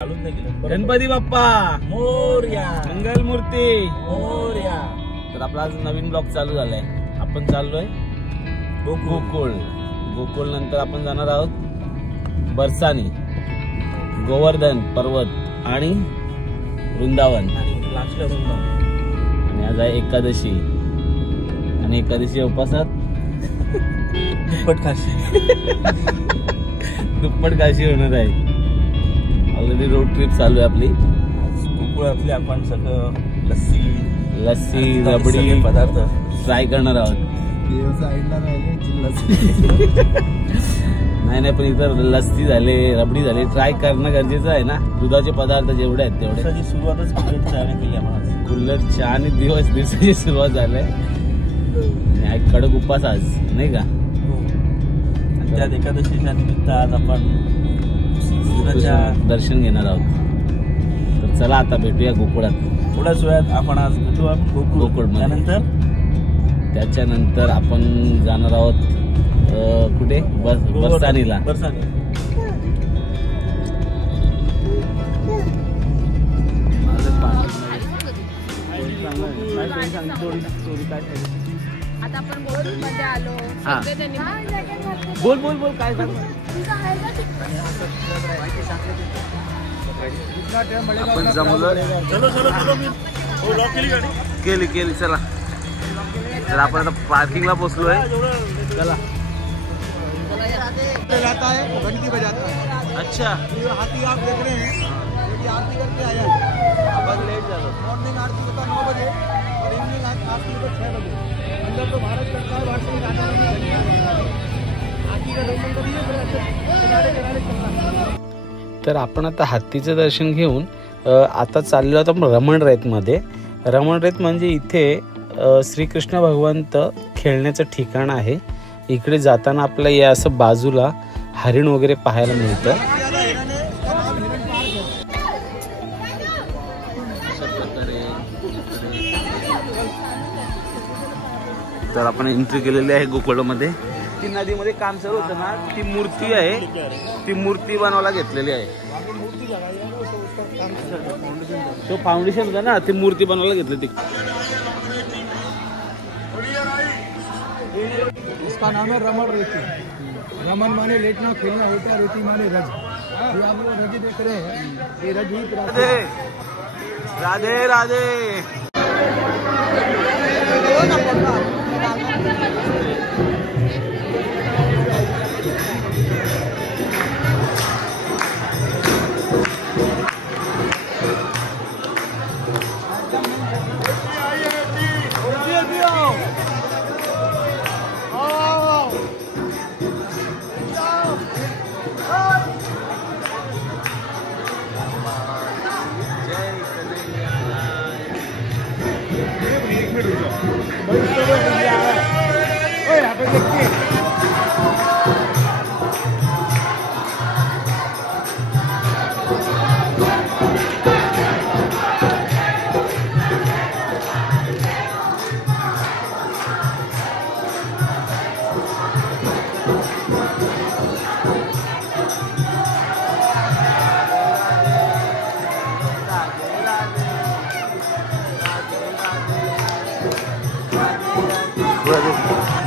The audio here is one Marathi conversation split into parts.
गणपती बाप्पा मोरया, मंगल मूर्ती मोरया। तर आपला आज नवीन ब्लॉग चालू झालाय. आपण चाललोय गोकुळ. गोकुळ नंतर आपण जाणार आहोत बरसानी, गोवर्धन पर्वत आणि वृंदावन आणि आज आहे एकादशी आणि एकादशी उपासात दुप्पट काशी होणार आहे. ऑलरेडी रोड ट्रिप चालू आहे आपली. गोकुळातले आपण सगळं लस्सी रबडी पदार्थ ट्राय करणार आहोत. नाही पण इथं लस्सी झाले, रबडी झाले, ट्राय करणं गरजेचं आहे ना. दुधाचे पदार्थ जेवढे आहेत तेवढे. सुरुवातच कुल्हड चहाने केली आपण. कुल्हड चहा आणि दिवसाची सुरुवात झाली आणि कडक उपास आज नाही का. त्यात एकादशीच्या निमित्त आज आपण दर्शन घेणार आहोत. तर चला आता भेटूया गोकुळात. थोड्याच वेळात आपण आज भेटू गोकुळ. त्याच्यानंतर आपण जाणार आहोत कुठे बरसानीला. आता आपण गोकुळमध्ये आलो. बोल बोल बोल काय सांग. आपण जमलो. केली चला. तर आपण आता पार्किंगला पोहोचलोय. चला. जाता है घंटी बजाता है. अच्छा हाथी आप देख रहे हैं. आरती करके आया. आपण लेट झालो. मॉर्निंग आरती होता 9 बजे और इवनिंग आरती होता 6 बजे. अंदर तो भारत करता है, बाहर से जाना है. हाथी का दर्शन करिए फिर किनारे किनारे चलना. तर आपण आता हत्तीचं दर्शन घेऊन आता चाललो आहोत रमण रैतमध्ये. रमण रैत म्हणजे इथे श्रीकृष्ण भगवंत खेळण्याचं ठिकाण आहे. इकडे जाताना आपल्याला या असं बाजूला हरिण वगैरे पाहायला मिळतं. तर आपण एंट्री केलेली आहे गोकुळमध्ये. ती नदीमध्ये काम चालू होतं ना, ती मूर्ती आहे, ती मूर्ती बनवायला घेतलेली आहे. तो फाउंडेशन होता ना, ती मूर्ती बनवायला घेतली ती. इसका नाम है रमण रेती. रमन माने लेटना खेलना होता है, रेती माने रज. ये आप लोग रज देख रहे हैं, ये रज ही. राधे राधे.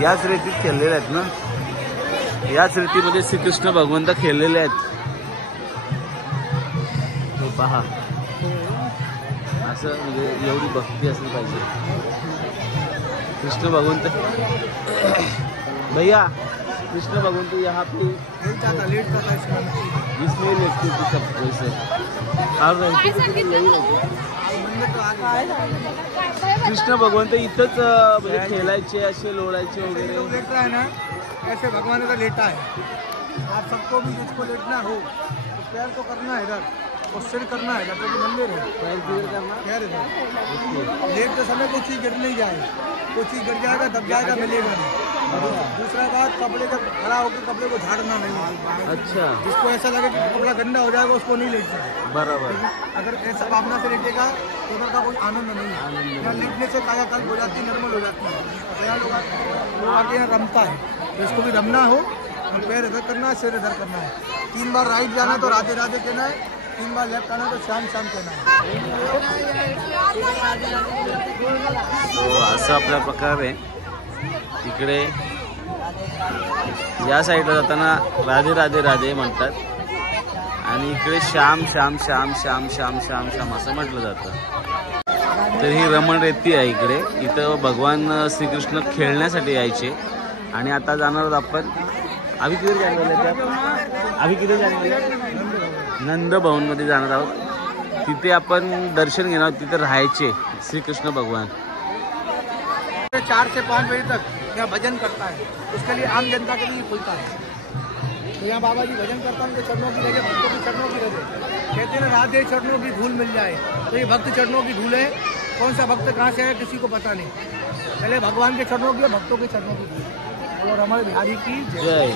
याच रेतीत खेळलेले आहेत ना, याच रेतीमध्ये श्रीकृष्ण भगवंत खेळलेले आहेत. पहा असं म्हणजे एवढी भक्ती असली पाहिजे. कृष्ण भगवंत भैया, कृष्ण भगवंत यहाँ पे इसमें लेते थे सब वैसे. कृष्ण भगवंत इथंच म्हणजे खेळायचे, असे लोळायचे वगैरे. लेट रहा है ना, ऐसे भगवान का लेटा है. आप सबको भी जिसको लेटना हो तो पैर को करना है इधर और सिर करना है, जैसे कि मंदिर है. पैर इधर लेटते समय कोई चीज़ गिर नहीं जाए. कोई चीज़ गिर जाएगा दब जाएगा, मिलेगा नहीं. दूसरा बात, कपड़े का खड़ा होकर कपड़े को झाड़ना नहीं. अच्छा. जिसको ऐसा लगे कि कपड़ा गंदा हो जाएगा उसको नहीं लेटना है. बराबर. अगर ऐसा भावना से लेटेगा तो उधर का कोई आनंद नहीं है. लेटने से कायाकल्प हो जाती है, नॉर्मल हो जाती है. तो लोग आगे यहाँ रमता है, तो इसको भी रमना हो और पैर इधर करना है, सिर इधर करना है. 3 बार राइट जाना है तो राधे राधे कहना है, 3 बार लेफ्ट आना तो शाम शाम कहना है। तो असं आपल्या प्रकारे इकडे या साईडला जाताना राधे राधे राधे म्हणतात आणि इकडे श्याम श्याम श्याम श्याम श्याम श्याम श्याम असं म्हटलं जातं। तर ही रमण रेती आहे इकडे, इथं भगवान श्रीकृष्ण खेळण्यासाठी यायचे आणि आता जाणार आहोत आपण आम्ही किती जाणार नंद भवनमध्ये जाणार आहोत। तिथे आपण दर्शन घेणार आहोत, तिथे राहायचे श्रीकृष्ण भगवान। 4 से 5 बजे तक यहाँ भजन करता है, उसके लिए आम जनता के लिए खुलता है। तो यहाँ बाबा जी भजन करता है, उनके चरणों की रहे, भक्तों के चरणों की रहे। कहते हैं ना राधे चरणों की धूल मिल जाए, तो ये भक्त चरणों की धूल है। कौन सा भक्त कहाँ से है किसी को पता नहीं, पहले भगवान के चरणों की और भक्तों के चरणों की धूल। और रमण बिहारी की जय।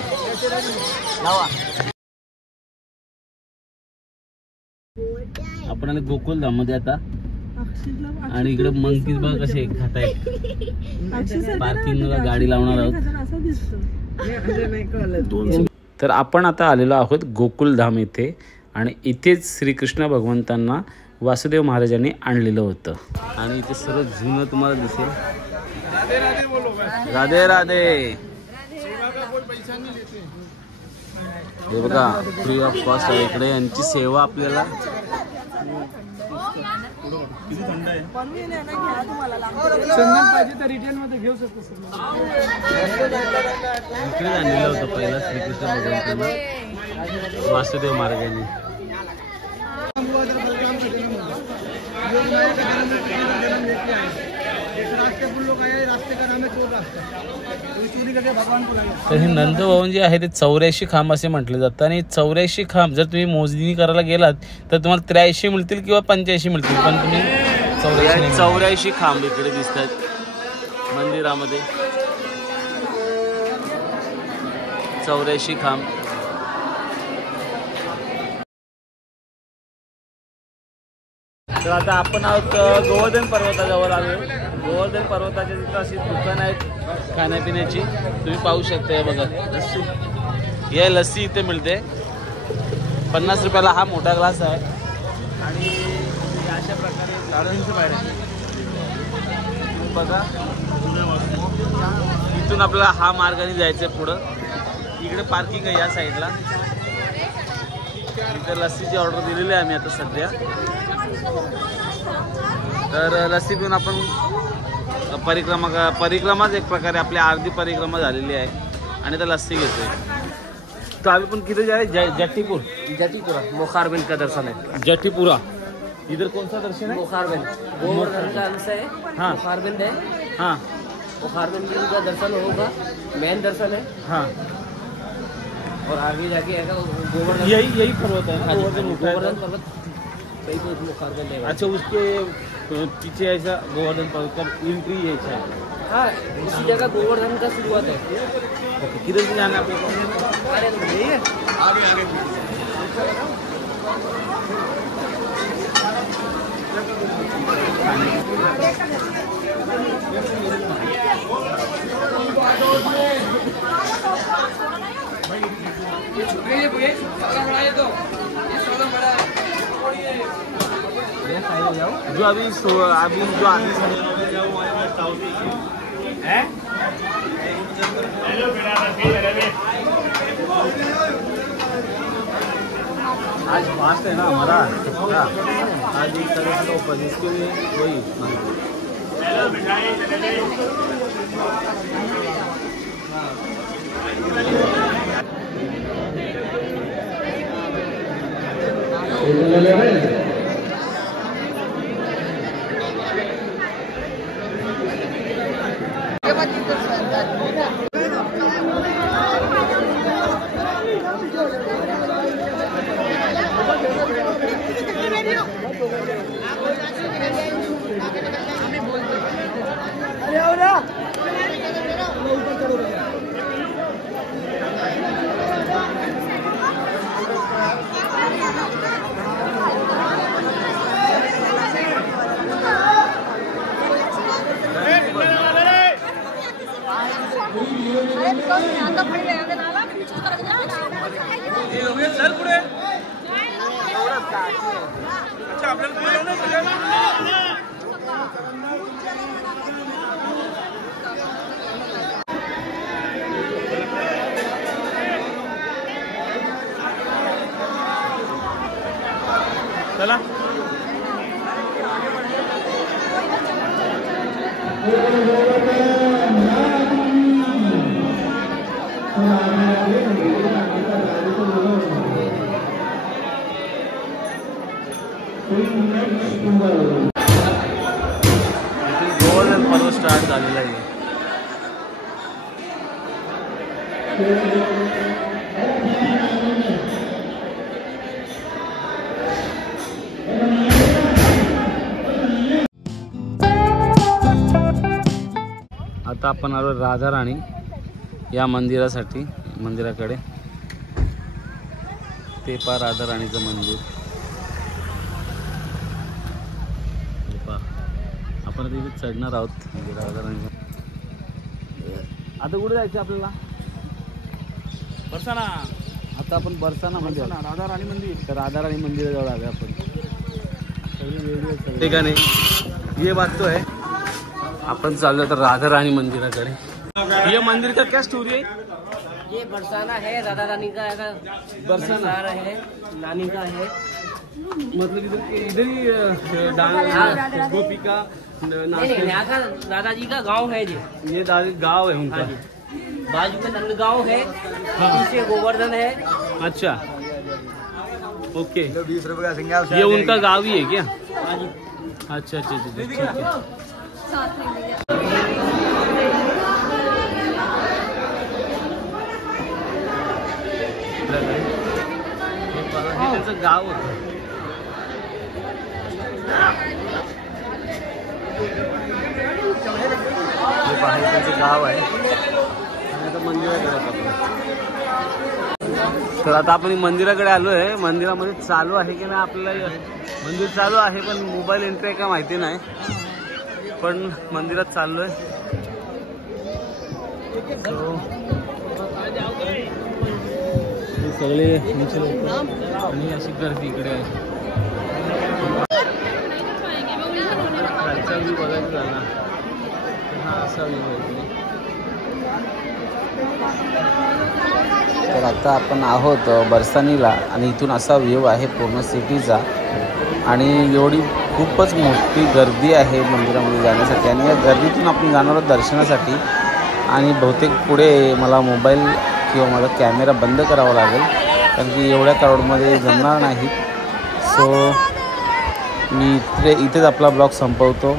आपण गोकुलधाम मध्ये आता आणि इकडे मंकीज बघ कसे खातायत। पार्किंगला गाडी लावणार आहोत। तर आपण आता आलेलो आहोत गोकुलधाम इथे आणि इथेच श्रीकृष्ण भगवंतांना वासुदेव महाराजांनी आणलेलं होतं आणि इथे सर्व जुनं तुम्हाला दिसेल। राधे राधे। हे बघा फ्री ऑफ कॉस्ट आहे इकडे, यांची सेवा आपल्याला। चंदन पाहिजे तर रिटेल मध्ये घेऊ शकतो। इकडे आणलेलं होतं पहिला श्रीकृष्ण भगवंतांना वासुदेव महाराजांनी। तर हे नंदभवन जे आहे ते 84 खांब असे म्हटले जातं आणि 84 खांब जर तुम्ही मोजणी करायला गेलात तर तुम्हाला 83 मिळतील किंवा 85 मिळतील, पण तुम्ही 84 खांब इकडे दिसतात मंदिरामध्ये। 84 खांब। तर आता आपण आहोत गोवर्धन पर्वताजवळ आलो। गोवर्धन पर्वताच्या तिथं अशी दुकान आहेत खाण्यापिण्याची, तुम्ही पाहू शकता। बघा लस्सी, हे लस्सी इथे मिळते 50 रुपयाला हा मोठा ग्लास आहे आणि अशा प्रकारे 350 बाहेर बघा। इथून आपल्याला हा मार्गाने जायचं पुढं, इकडे पार्किंग आहे या साईडला। इथे लस्सीची ऑर्डर दिलेली आहे आम्ही आता सध्या। तर लस्सी पिऊन आपण परिक्रमाच एक प्रकारे आपली अर्धी परिक्रमा झालेली आहे आणि आता लस्सी घेतोय। तो अभी पण किधर जा रहे? जटीपुरा मोखारबिंद का दर्शन है। जटीपुरा इधर कौन सा दर्शन है? मोखारबिंद गोवर्धन का अंश है। हाँ। मोखारबिंद है। हाँ, मोखारबिंद का दर्शन होगा, मेन दर्शन है। हाँ, और आगे जाके गोवर्धन, यही पर्वत है ना? गोवर्धन पर्वत यही तो मोखारबिंद है। अच्छा, उसके पीछे ऐसा गोवर्धन पर्वत का एंट्री ऐसा है। हाँ, इसी जगह गोवर्धन का शुरुआत है। ओके, किधर से जाना है आपको? जो अभी जो आज फास्ट है ना हमारा, आज एक तरह से ओपन, इसके लिए वही चला गोवर्धन पर्व स्टार्ट झालेला आहे. आता आपण आलो राधा राणी या मंदिराकडे. ते पहा राधा राणीचं मंदिर. आपण तिथे चढणार आहोत राधा राणी. आता कुठे जायचं आपल्याला? बरसाना. आता आपण बरसाना मध्ये राधा राणी मंदिर. तर राधा राणी मंदिराजवळ आलो आपण. ठीक आहे नाही ये बात तो है. अपन चाललो तर राधा रानी मंदिराकडे. ये मंदिर का क्या स्टोरी है? ये बरसाना है, राधा रानी का बरसाना है, नानी का है. मतलब इधर ही डांस गोपिका नहीं, यहाँ का दादाजी का गांव है जी. ये गाँव है उनका. बाजू में नंदगांव है, पीछे गोवर्धन है. अच्छा ओके. 20 रुपए का सिंगल. ये उनका गाँव ही है क्या? हाँ जी. अच्छा अच्छा ठीक है. साथ में मिले. हे त्याचं गाव होतं. हे पहा, हे त्यांचं गाव आहे. आणि आता मंदिराकडे आपण. तर आता आपण मंदिराकडे आलोय. मंदिरामध्ये चालू आहे की नाही आपल्याला. मंदिर चालू आहे पण मोबाईल एंट्री आहे का माहिती नाही. पण मंदिरात चाललोय. सगळे आणि अशी गर्दी इकडे आहे. बघायचं झाला हा असा तर आता आपण आहोत बरसानीला आणि इथून असा व्ह्यू आहे पूर्ण सिटीचा. आणि एवढी खूपच मोठी गर्दी आहे मंदिरामध्ये जाण्यासाठी. आणि या गर्दीतून आपण जाणार आहोत दर्शनासाठी. आणि बहुतेक पुढे मला मोबाईल किंवा माझा कॅमेरा बंद करावा लागेल कारण की एवढ्या क्राऊडमध्ये जमणार नाही. सो मी इथेच आपला ब्लॉग संपवतो.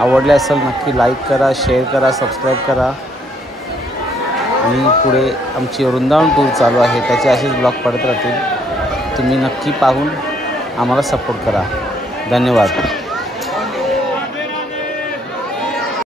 आवडले असेल नक्की लाईक करा, शेअर करा, सबस्क्राईब करा. आणि पुढे आमची वृंदावन टूर चालू आहे त्याचे असेच ब्लॉग पडत राहतील. तुम्ही नक्की पाहून आम्हाला सपोर्ट करा. धन्यवाद.